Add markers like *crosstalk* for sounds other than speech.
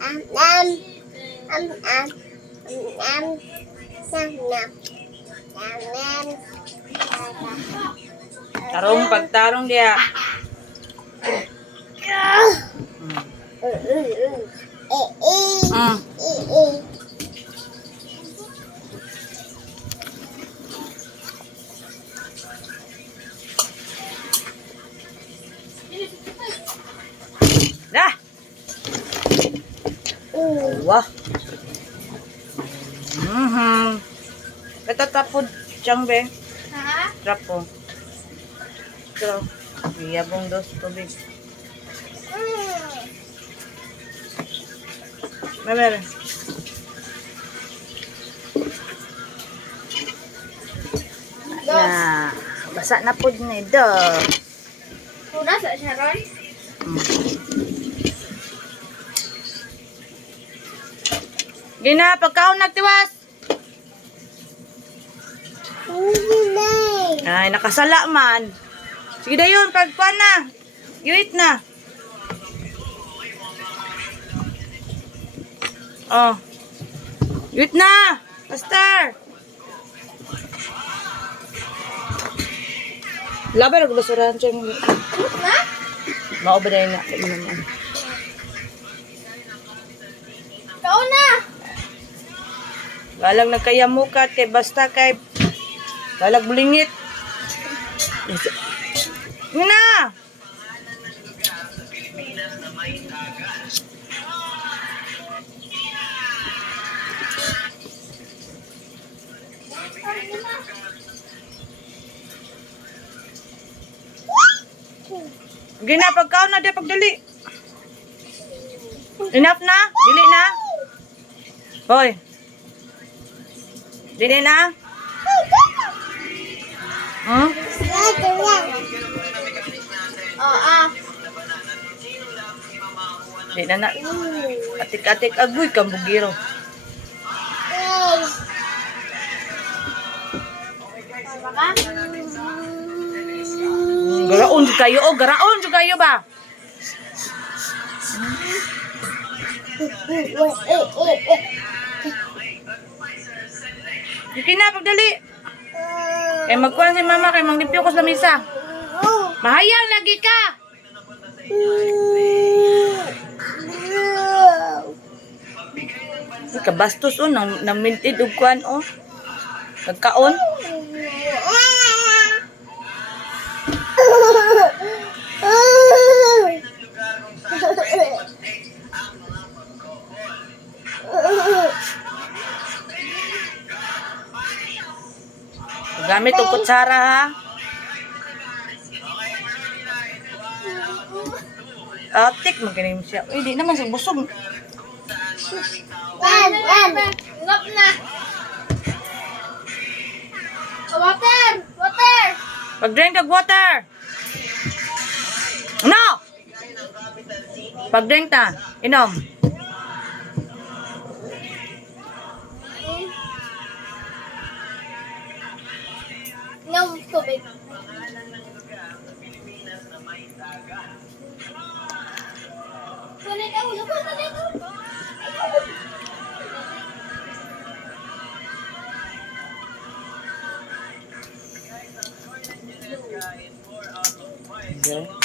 Am am am nam nam nam nam Tarong, pagtarong diya. Uh. Wah. Mhm. Ito tapod siyang be. Ha? Trapo. Ito. Iyabong dos tubig. Mm. Memer. Na, basa na pod ni do. Una sa Sharon? Gina, pagkaon nagtiwas. Ay, nakasala man. Sige dayon, pagkuan na. Yuit na. Oh. Yuit na. Pastor. Laban ako basurahan siya. Na? Mao ba na naman? Kauna! Walang nagkayamukat kay basta kay walang bulingit. Ngina! Gina, pagkaon na di pagdali. Enough na? Dili na? Hoy. Dili na? Hmm? Oo, ah. Di na na. Atik-atik agoy kambugiro. Hey. Tama ka? Mm, Garaon jud kayo oh, garaon jud kayo ba? Eh, eh, eh. Sige na pagdali. Kay magkuhan si mama kay manglimpyo ko sa misa. Mahayang lagi ka. Kabastos oh, nang namintid og kuan oh. Nagkaon. *laughs* Gamit og kutsara ha. Atik mo kinim siya. Uy, di naman siya busog. Wan, wan. Ngap na. Water! Water! Pag-drink kag water. No! Pag-drink ta. Inom. COVID. Ang pangalan ng lugar Pilipinas na may... Kunit ang ulo ko, kunit ang ulo. Okay.